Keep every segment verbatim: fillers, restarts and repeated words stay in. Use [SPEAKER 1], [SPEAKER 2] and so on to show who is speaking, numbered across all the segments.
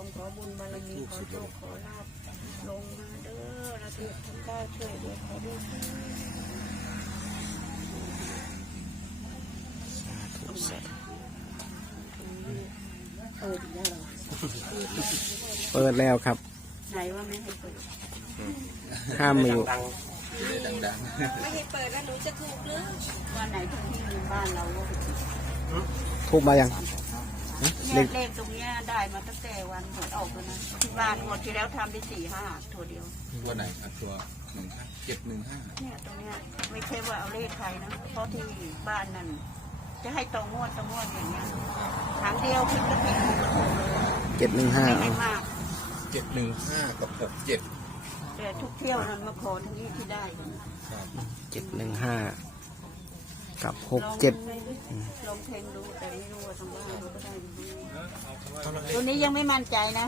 [SPEAKER 1] มขอบุญบารมีขอโชคขอลาภลงมาเด้อเราเถิดทั้งได้ช่วยด้วยขอด้วยเปิดแล้วเหรอ
[SPEAKER 2] เปิดแล้วครับ
[SPEAKER 1] ไหนว่าไม่ให้เปิด
[SPEAKER 2] ห้ามอยู่
[SPEAKER 1] ไม่ให้เปิดแล้วหนูจะถูกหรือวันไหนที่ที่บ้านเรา
[SPEAKER 2] ทุบมายัง
[SPEAKER 1] เนี่ยเลขตรงนี้ได้มาตั้งแต่วันหวยออกแล้วนะที่บ้านหมดที่แล้วทำได้สี่ห้าตัวเดียว
[SPEAKER 3] ตัวไหนครับตัวหนึ่งห้าเจ็ดหนึ่งห้า
[SPEAKER 1] เนี่ยตรงเนี้ยไม่ใช่ว่าเอาเลขใครนะเพราะที่บ้านนั่นจะให้ตรงงวดตรงงวดอย่างเงี้ยครั้งเดียวผิดก็ผิด
[SPEAKER 2] เจ็ดหนึ่งห้า
[SPEAKER 1] ไม่มาก
[SPEAKER 3] เจ็ดหนึ่งห้ากับหกเจ็ด
[SPEAKER 1] แต่ทุกเที่ยวนั้นมาขอทั้งนี้ที่ได้
[SPEAKER 2] เจ็ดหนึ่งห้ากับหกเจ็ด
[SPEAKER 1] ลองเพลงดูแต่ไม่รู้ว่าทำว่าเราก็ได้ตัวนี้ยังไม่มั่นใจนะ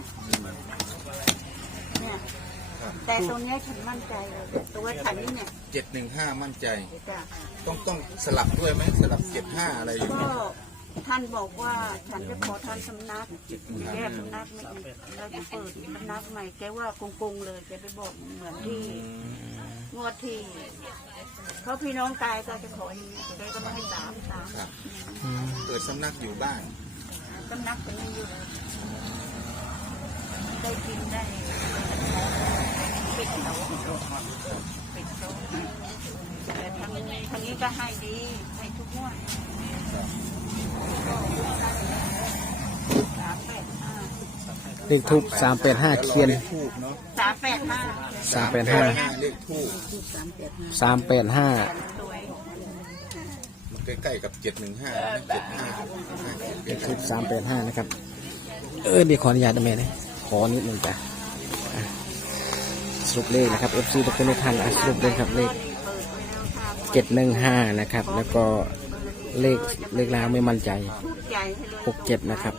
[SPEAKER 1] เนี่ยแต่ตัวนี้ฉันมั่นใจเลยตัวฉันนี่เนี่ย
[SPEAKER 3] เจ็ดหนึ่งห้ามั่นใจต้องต้องสลับด้วยไหมสลับเจ็ดห้าอะไรอย่างเงี้ย
[SPEAKER 1] ก็ท่านบอกว่าฉันจะขอท่านสำนักแยกสำนักไม่เราจะเปิดสำนักใหม่แกว่ากงๆเลยแกไปบอกเหมือนที่งวดที่เขาพี่น้องตายก็จะขออย่างนี้แกก็ไม่ให้สามสาม
[SPEAKER 3] เปิดสำนักอยู่บ้าน
[SPEAKER 1] สำนักเป็นอยู่ได้กินได้ปิดเขาปิดเขาแต่ทางทางนี้ก็ให้ดีให้ทุกงวดสามแปดห้า
[SPEAKER 2] เลขทูบสามแปดห้าเคียน
[SPEAKER 1] สามแปดห้า
[SPEAKER 2] สามแปดห้า
[SPEAKER 3] เลขทูบ
[SPEAKER 2] สามแปดห้า
[SPEAKER 3] มันใกล้ๆกับเจ็ดหนึ่งห้าเจ็ดห้า
[SPEAKER 2] เลขทูบสามแปดห้านะครับเออเดี๋ยวขออนุญาตนะแม่นะขอนิดหนึ่งจ้ะสรุปเลขนะครับ เอฟ ซี ทุกคนทุกท่านสรุปเลขครับเลขเจ็ดหนึ่งห้านะครับแล้วก็เลขเลขลาวไม่มั่นใจหกเจ็ดนะครับ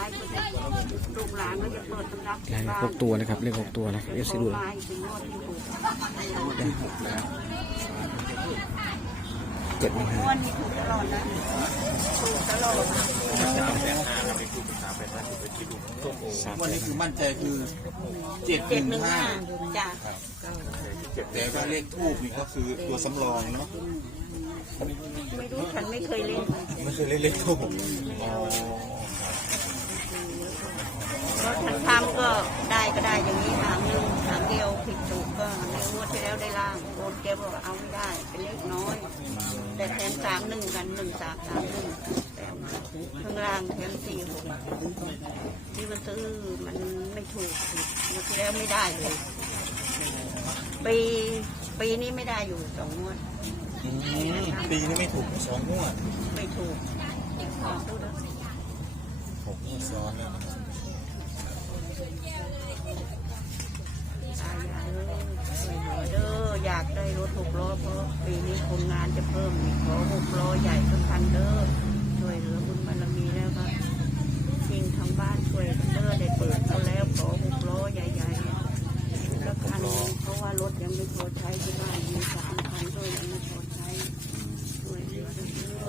[SPEAKER 2] เลขหกตัวนะครับเลขหกตัวนะครับเอฟซีดูเจ็ดหนึ่งห้า
[SPEAKER 3] วันนี้คือมั่นใจคือเจ็ดหนึ่งห้าแต่ว่าเลขทูบนี่ก็คือตัวสำรองเนาะ
[SPEAKER 1] ไม่รู้ฉันไม่เคยเล่น
[SPEAKER 3] ไม่เคยเล่นเลขทูบ
[SPEAKER 1] ก็ฉันทำก็ได้ก็ได้อย่างนี้หางหนึ่งหางเดียวผิดถูกก็ในงวดที่แล้วได้ล่างโอนแกบอกเอาไม่ได้เป็นเลขน้อยแต่แทนสามหนึ่งกันหนึ่งสามสามหนึ่งแต่ข้างล่างแทนสี่หกที่มันซื้อมันไม่ถูกงวดที่แล้วไม่ได้เลยปีปีนี้ไม่ได้อยู่สองงวด
[SPEAKER 3] ปีนี้ไม่ถูกสองงวด
[SPEAKER 1] ไม่ถูกอีกสองตัว
[SPEAKER 3] หกงวดซ้อนแล้ว
[SPEAKER 1] เด้ออยากได้รถหกล้อเพราะปีนี้คนงานจะเพิ่มอีกขอหกล้อใหญ่สักคันเด้อช่วยเหลือบุญบารมีแล้วครับทิ้งทางบ้านช่วยเด้อได้เปิดเขาแล้วขอหกล้อใหญ่ๆแล้วคันเพราะว่ารถยังไม่พอใช้ที่บ้านมีสามคันด้วยยังไม่พอใช้ช่วยเหลือเด้อ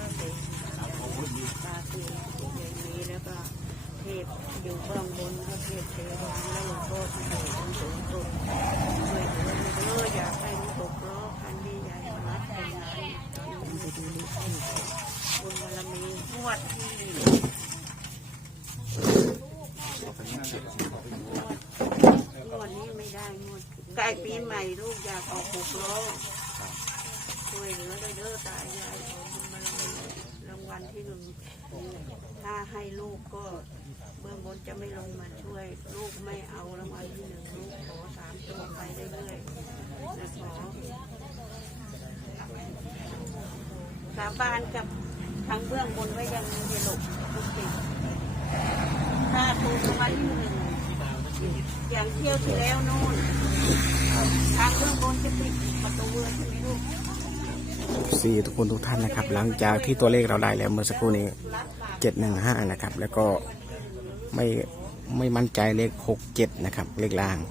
[SPEAKER 1] ตาเตียอย่างนี้แล้วก็เทพอยู่เบื้องบนก็เทพเทวาแล้วหลวงพ่อที่อยู่ตรงสูงสุดช่วยเหลือเด้ออยากให้หกล้อคันใหญ่ๆมาทำงานบุญบารมีงวดที่งวดนี้ไม่ได้งวดใกล้ปีใหม่ลูกอยากออกหกล้อช่วยเหลือเด้อตายายขอบุญบารมีรางวัลที่หนึ่งถ้าให้ลูกก็เบื้องบนจะไม่ลงมาช่วยลูกไม่เอารางวัลที่หนึ่งลูกขอสามตัวไปเรื่อยๆและขอสาบานกับทางเบื้องบนไว้ยังจะหลบทุกสิ่งถ้าถูกรางวัลที่หนึ่งอย่างเที่ยวที่แล้วนู่นทางเบื้องบนจะปิดประตูเวือนใช่ไหมลูก
[SPEAKER 2] สี่ทุกคนทุกท่านนะครับหลังจากที่ตัวเลขเราได้แล้วเมื่อสักครู่นี้เจ็ดหนึ่งห้านะครับแล้วก็ไม่ไม่มั่นใจเลขหกเจ็ดนะครับเลขล่าง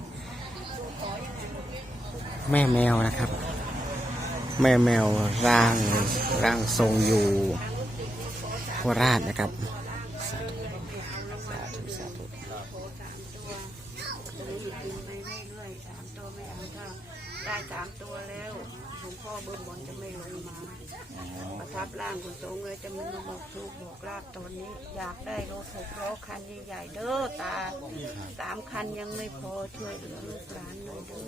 [SPEAKER 2] แม่แมวนะครับแม่แมวร่างร่างทรงอยู่โคราชนะครับสาธุสาธุ
[SPEAKER 1] สามตัวแล้วหลวงพ่อเบิ่มบอลจะไม่ลงมาประทับร่างคุณสงฆ์เลยจะไม่มาบอกลูกบอกลาบตอนนี้ อยากได้รถหกล้อคันใหญ่ๆเด้อตาสามคันยังไม่พอช่วยเหลือลูกหลานหน่อยเด้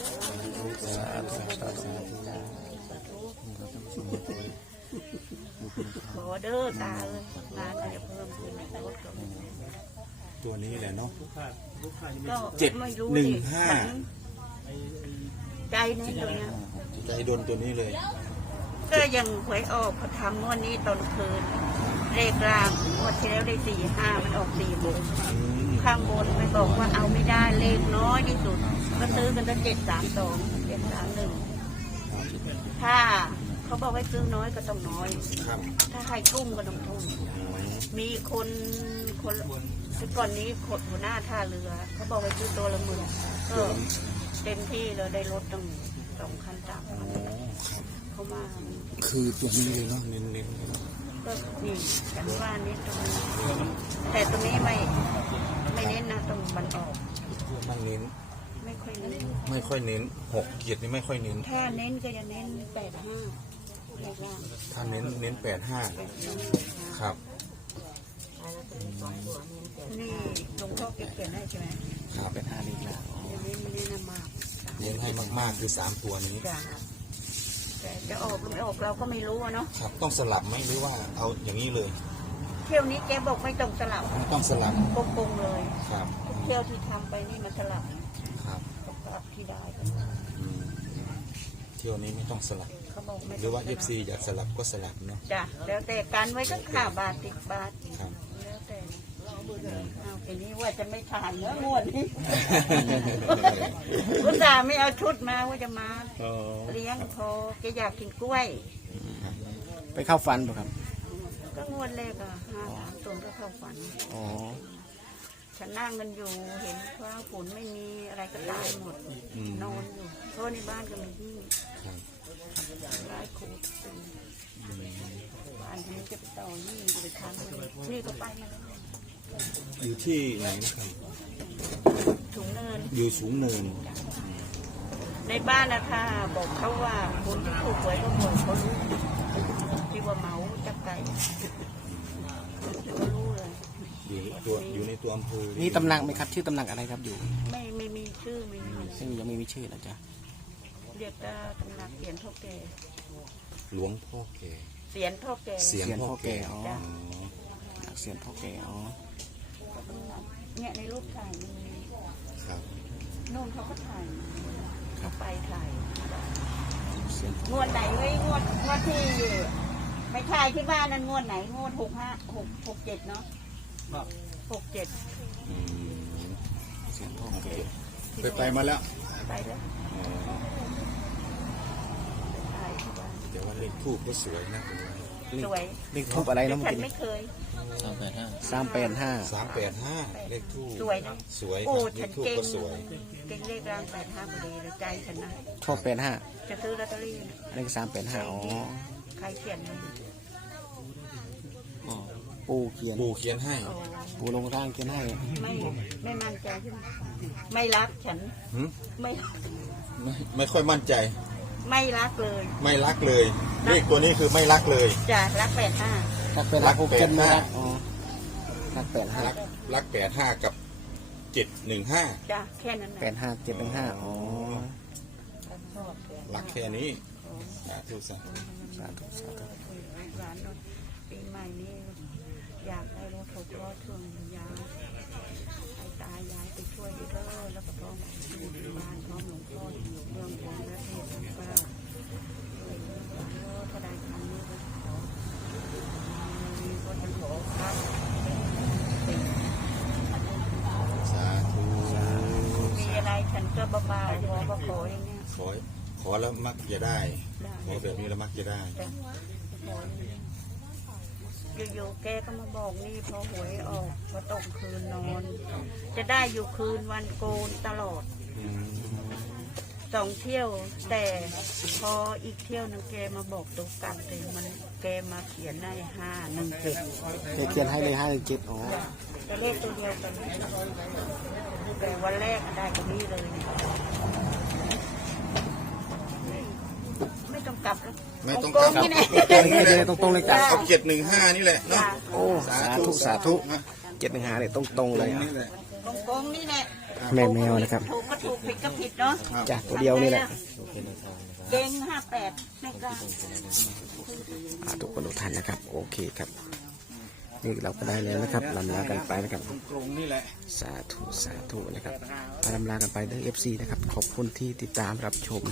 [SPEAKER 1] อขอเด้อตาเลยงานจะเพิ่มขึ้นรถกับ
[SPEAKER 3] ตัวนี้แหละเนาะ
[SPEAKER 1] ก็
[SPEAKER 3] เจ็ด
[SPEAKER 1] ไม่รู้
[SPEAKER 3] หนึ่ง
[SPEAKER 1] ดิ
[SPEAKER 3] ห้า
[SPEAKER 1] ฉันใจในตัวเนี้ย
[SPEAKER 3] ใจโดนตัวนี้เลย
[SPEAKER 1] ก็ยังหวยออกเขาทำงวดนี้ตอนคืนเลขกลางงวดที่แล้วได้สี่ห้ามันออกสี่บนข้างบนไม่บอกว่าเอาไม่ได้เลขน้อยที่สุดก็ซื้อกันตั้งเจ็ดสามสองเจ็ดสามหนึ่งถ้าเขาบอกให้ซื้อน้อยก็ต้องน้อย
[SPEAKER 3] ครับ
[SPEAKER 1] ถ้าให้ทุ่มก็ต้องทุ่มมีคนคนคือก่อนนี้ขดหัวหน้าท่าเรือเขาบอกให้ซื้อตัวละหมื่นก็เต็มที่เลยได้รถตั้งสองคันสามคันเขามา
[SPEAKER 3] คือตัวนี้เลยเนาะเน้นเน้น
[SPEAKER 1] ก็นี่ฉันว่าเน้นตรงนี้แต่ตรงนี้ไม่ไม่เน้นนะตรงบันออก
[SPEAKER 3] มันเน้น
[SPEAKER 1] ไม่ค่อยเน้น
[SPEAKER 3] ไม่ค่อยเน้นหกเกียรตินี่ไม่ค่อยเน้น
[SPEAKER 1] ถ้าเน้นก็จะเน้นแปดห้าเลขล่าง
[SPEAKER 3] ถ้าเน้นเน้นแปดห้า
[SPEAKER 1] แปดห้า
[SPEAKER 3] ครับ
[SPEAKER 1] นี่หลวงพ่อเขียนให้ใช่ไหม
[SPEAKER 3] ครับ
[SPEAKER 2] เป็นห้าลิตรแล้ว
[SPEAKER 1] อย่างนี้มันเน้นนะมาก
[SPEAKER 3] เน้นให้มากๆคือสามตัวนี้
[SPEAKER 1] จ้ะแต่จะออกหรือไม่ออกเราก็ไม่รู้อะเนาะ
[SPEAKER 3] ครับต้องสลับไหมหรือว่าเอาอย่างนี้เลย
[SPEAKER 1] เที่ยวนี้แกบอกไม่ต้องสลับ
[SPEAKER 3] ไม่ต้องสลับ
[SPEAKER 1] โกงๆเลย
[SPEAKER 3] ครับ
[SPEAKER 1] ทุกเที่ยวที่ทำไปนี่มันสลับ
[SPEAKER 3] ครับ
[SPEAKER 1] กับสลับที่ได้
[SPEAKER 3] อืมเที่ยวนี้ไม่ต้องสลับ
[SPEAKER 1] เขาบอกไม่ต้ง
[SPEAKER 3] หรือว่า
[SPEAKER 1] ส
[SPEAKER 3] เอ
[SPEAKER 1] ลับ
[SPEAKER 3] ฟซีอยากสลับก็สลับเนาะ
[SPEAKER 1] จ้ะแล้วแต่การไว้ก็ข่าบาทติดบาท
[SPEAKER 3] ครับ
[SPEAKER 1] แล้วแต่เอาทีนี้ว่าจะไม่ถ่ายเนื้องวดนี้ คุณตาห์ไม่เอาชุดมาว่าจะมาเลี้ยงพอแกอยากกินกล้วย
[SPEAKER 2] ไปเข้าฟันป่ะครับ
[SPEAKER 1] ก็งวดแรกอะห้าสามตัวก็เข้าฝัน
[SPEAKER 2] อ๋อ
[SPEAKER 1] ฉันนั่งกันอยู่เห็นฟ้าฝนไม่มีอะไรก็ตายหมด
[SPEAKER 3] อืม
[SPEAKER 1] นอนอยู่เพราะในบ้านก็มีที่
[SPEAKER 3] ครับ
[SPEAKER 1] ร้ายโคตรเป็นบ้านนี้จะไปต่อยี่จะไปทำเลยนี่ก็ไปมาแล้ว
[SPEAKER 3] อยู่ที่ไหนนะครับ
[SPEAKER 1] ถุงเนิน
[SPEAKER 3] อยู่สูงเนิน
[SPEAKER 1] ในบ้านนะคะบอกเขาว่าคนที่ถูกหวยก็บอกเขารู้ที่ว่าเมาจับไก่เขารู้เลย
[SPEAKER 3] อยู่ตัวอยู่ในตัวอำเภอ
[SPEAKER 2] มีตำหนักไหมครับ ชื่อตำหนักอะไรครับอยู่
[SPEAKER 1] ไม่ไม่มีชื่อไม่มี
[SPEAKER 2] ซึ่งยังไม่มีชื่อนะจ๊ะ
[SPEAKER 1] เรียกตาตำหนักเสียนพ่อแก่
[SPEAKER 3] หลวงพ่อแก่
[SPEAKER 1] เสียนพ่อแก่
[SPEAKER 3] เสียงพ่อแก่
[SPEAKER 2] อ๋อ
[SPEAKER 1] จ้ะ
[SPEAKER 2] หนักเสียนพ่อแก่อ๋อ
[SPEAKER 1] เนี่ยในรูปถ่ายมี
[SPEAKER 3] ครับ
[SPEAKER 1] นู่นเขาก็ถ่ายเขาไปถ่าย
[SPEAKER 2] เสียน
[SPEAKER 1] งวดไหนไว้งวดงวดที่ไม่ถ่ายที่บ้านนั้นงวดไหนงวดหกห้าหกหกเจ็ดเนาะหกเจ็ด
[SPEAKER 3] อืม
[SPEAKER 2] เสียนพ่อแก่
[SPEAKER 3] ไปไปมาแล้ว
[SPEAKER 1] ไปแล้วถ่ายที่บ้าน
[SPEAKER 3] แต่ว่าเลขทูบก็สวยนะ
[SPEAKER 2] เลข
[SPEAKER 1] สวย
[SPEAKER 2] เลขทูบอะไร
[SPEAKER 1] แต่
[SPEAKER 2] นะเมื่อ
[SPEAKER 1] ฉัน
[SPEAKER 2] กี้
[SPEAKER 1] ไม่เคย
[SPEAKER 2] สามแปดห้า
[SPEAKER 3] สามแปดห้าเลขทูบ
[SPEAKER 1] สวยนะ
[SPEAKER 3] สวยค
[SPEAKER 1] โอ้
[SPEAKER 3] รับเล
[SPEAKER 1] ฉั
[SPEAKER 3] ข
[SPEAKER 1] น
[SPEAKER 3] ทูบ
[SPEAKER 1] เก่ง
[SPEAKER 3] ก็สวย
[SPEAKER 1] เก่งเลขรางแปดห้าพอดีเลยใจฉันนะ
[SPEAKER 2] ชอบแปดห้า
[SPEAKER 1] จะซื้อลอตเตอรี่นะ
[SPEAKER 2] เลขสามแปดห้าอ๋อ
[SPEAKER 1] ใครเขียนมัน
[SPEAKER 2] อ๋อปูเขียน
[SPEAKER 3] ปู่เขียนให้
[SPEAKER 1] โอ้
[SPEAKER 2] ปูลงร่างเขียนให้
[SPEAKER 1] ไม่ไม่มั่นใจใช่ไหมไม่รักฉัน
[SPEAKER 3] หึ
[SPEAKER 1] ไม่รัก
[SPEAKER 3] ไม่ไม่ค่อยมั่นใจ
[SPEAKER 1] ไม่รักเลย
[SPEAKER 3] ไม่รักเลย เลขตัวนี้คือไม่รักเลย
[SPEAKER 1] จ้ะรักแปดห้า
[SPEAKER 2] รักเป็นรักหกเจ็ดไม่รักอ๋อรักแปดห้า
[SPEAKER 3] รักรักแปดห้ากับเจ็ดหนึ่งห้า
[SPEAKER 1] จ้ะแค่นั้น
[SPEAKER 2] แปดห้าเจ็ดเป็นห้าอ๋อ
[SPEAKER 3] รักแค่นี้สาธุสาธุ
[SPEAKER 2] สาธุสาธุ
[SPEAKER 1] ร้านปีใหม่นี้อยากได้รถหกล้อช่วงยาวให้ตายายไปช่วยเด้อแล้วก็พร้อมอยู่บ้านพร้อมหลวงพ่ออยู่เรื่องของและเทศน์ก็ถ้าได้ครั้งนี้ก็ขอมีคนจะขอครับ
[SPEAKER 3] สาธุ
[SPEAKER 1] มีอะไรฉันก็เบาๆขอก็ขออย่างเงี้ย
[SPEAKER 3] ขอขอแล้วมักจะได้
[SPEAKER 1] ได้
[SPEAKER 3] ขอแบบนี้แล้วมักจะได้
[SPEAKER 1] แต่ขออย่างเงี้ยอยู่ๆแกก็มาบอกนี่พอหวยออกพอตกคืนนอน จะได้อยู่คืนวันโกนตลอด
[SPEAKER 3] อืม
[SPEAKER 1] สองเที่ยว แต่พออีกเที่ยวหนึงแกมาบอกตัวกลับเลยมันแกมาเขียนได้ห้าหนึ่งเจ็ด
[SPEAKER 2] เขียนให้เลยห้าหนึ่งเจ็ดอ๋อ
[SPEAKER 1] แต่เลขตัวเดียวกันแต่วันแรกได้ตรงนี้เลยเนี่ยลับ
[SPEAKER 3] ไม่ต้อง
[SPEAKER 1] โก
[SPEAKER 3] กลั
[SPEAKER 1] ง
[SPEAKER 3] บ
[SPEAKER 1] นี่แหละ
[SPEAKER 2] ตรงนี้เลยตรงๆเลยจ้ะ
[SPEAKER 3] เอาเจ็ดหนึ่งห้านี่แหละเนาะ
[SPEAKER 2] โอ้สาธุสาธุเจ็ดหนึ่งหาเนี่ยตรงๆเลย
[SPEAKER 3] นี่แหละ
[SPEAKER 1] โกงนี่แหละ
[SPEAKER 2] แม่แมวนะครับ
[SPEAKER 1] ถูกก็ถูกผิดก็ผิดเนาะ
[SPEAKER 2] จ้ะตัวเดียวนี่แหละ
[SPEAKER 1] เด้งห้าแปดไม่กล้า
[SPEAKER 2] อ่าทุกคนทุกท่านนะครับ โอเคครับนี่เราก็ได้แล้วนะครับลำลากันไปนะครับ
[SPEAKER 3] ตรงนี่แหละ
[SPEAKER 2] สาธุสาธุนะครับลำลากันไปด้วยเอฟซีนะครับขอบคุณที่ติดตามรับชม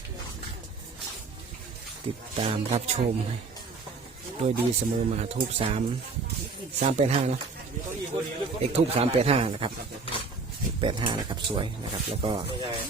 [SPEAKER 2] ติดตามรับชมด้วยดีเสมอมาทูบสามสามเป็นห้าเนาะเอกทูบสามเป็นห้านะครับแปดห้านะครับสวยนะครับ แล้วก็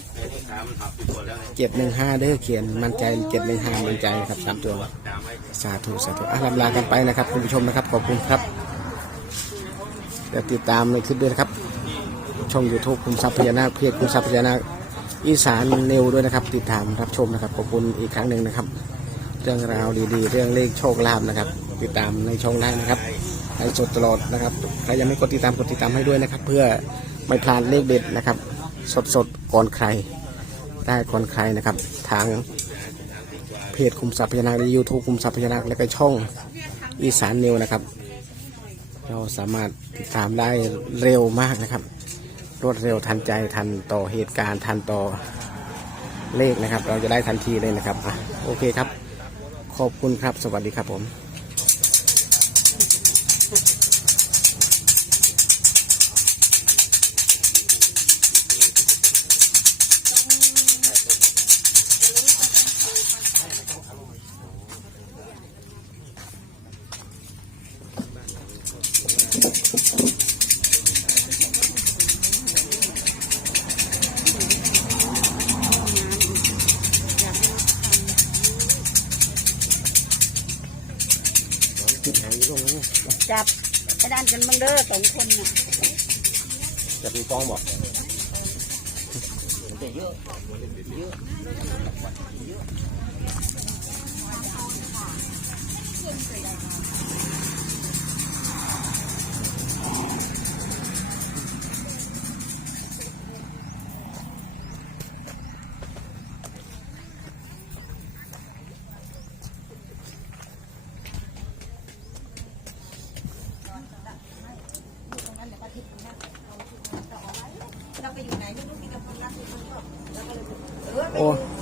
[SPEAKER 2] เจ็ดหนึ่งห้าเด้อเขียนมั่นใจเจ็ดหนึ่งห้ามั่นใจนะครับสามตัวสาธุสาธุอ่ะลำลากันไปนะครับคุณผู้ชมนะครับขอบคุณครับเดี๋ยวติดตามในคลิปด้วยนะครับช่อง YouTube คุณทรัพย์พญานาคเพจคุณทรัพย์พญานาคอีสานเนวด้วยนะครับติดตามรับชมนะครับขอบคุณอีกครั้งหนึ่งนะครับ เรื่องราวดีๆเรื่องเลขโชคลาภนะครับ ติดตามในช่องได้นะครับให้สดตลอดนะครับใครยังไม่กดติดตามกดติดตามให้ด้วยนะครับ เพื่อไม่พลาดเลขเด็ดนะครับ สดๆก่อนใครได้ก่อนใครนะครับ ทางเพจคุมทรัพย์พญานาคใน YouTube คุมทรัพย์พญานาคและก็ช่องอีสานเนวนะครับ เราสามารถติดตามได้เร็วมากนะครับรวดเร็วทันใจทันต่อเหตุการณ์ทันต่อเลขนะครับ เราจะได้ทันทีเลยนะครับอ่ะโอเคครับขอบคุณครับสวัสดีครับผม
[SPEAKER 1] จับไอ้ด้านกันบังเด้อสองคนน่ะ
[SPEAKER 2] จะมีฟองบอกโอ้